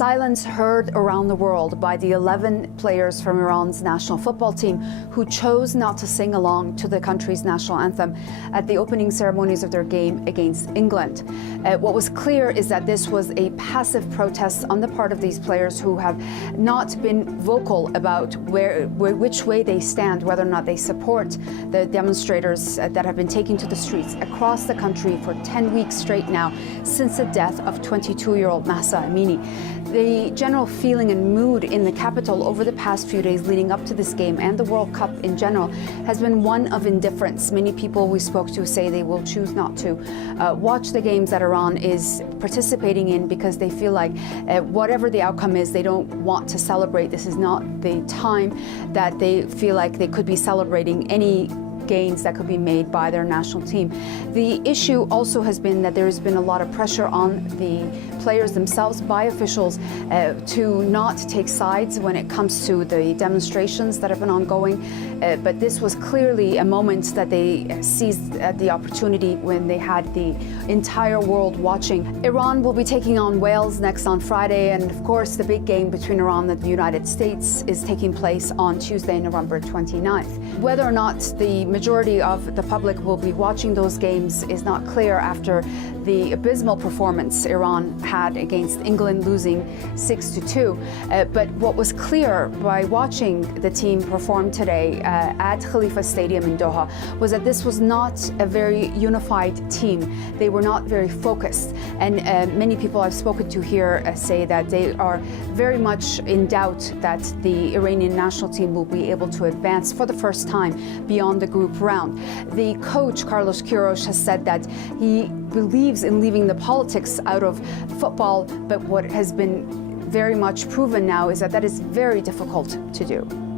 silence heard around the world by the 11 players from Iran's national football team who chose not to sing along to the country's national anthem at the opening ceremonies of their game against England. What was clear is that this was a passive protest on the part of these players who have not been vocal about which way they stand, whether or not they support the demonstrators that have been taking to the streets across the country for 10 weeks straight now since the death of 22-year-old Mahsa Amini. The general feeling and mood in the capital over the past few days leading up to this game and the World Cup in general has been one of indifference. Many people we spoke to say they will choose not to watch the games that Iran is participating in because they feel like whatever the outcome is, they don't want to celebrate. This is not the time that they feel like they could be celebrating any gains that could be made by their national team. The issue also has been that there has been a lot of pressure on the players themselves by officials to not take sides when it comes to the demonstrations that have been ongoing. But this was clearly a moment that they seized the opportunity when they had the entire world watching. Iran will be taking on Wales next on Friday, and of course the big game between Iran and the United States is taking place on Tuesday, November 29th. Whether or not the majority of the public will be watching those games is not clear after the abysmal performance Iran had against England, losing 6-2. But what was clear by watching the team perform today at Khalifa Stadium in Doha was that this was not a very unified team. They were not very focused. And many people I've spoken to here say that they are very much in doubt that the Iranian national team will be able to advance for the first time beyond the group round. The coach, Carlos Queiroz, has said that he believes in leaving the politics out of football, but what has been very much proven now is that that is very difficult to do.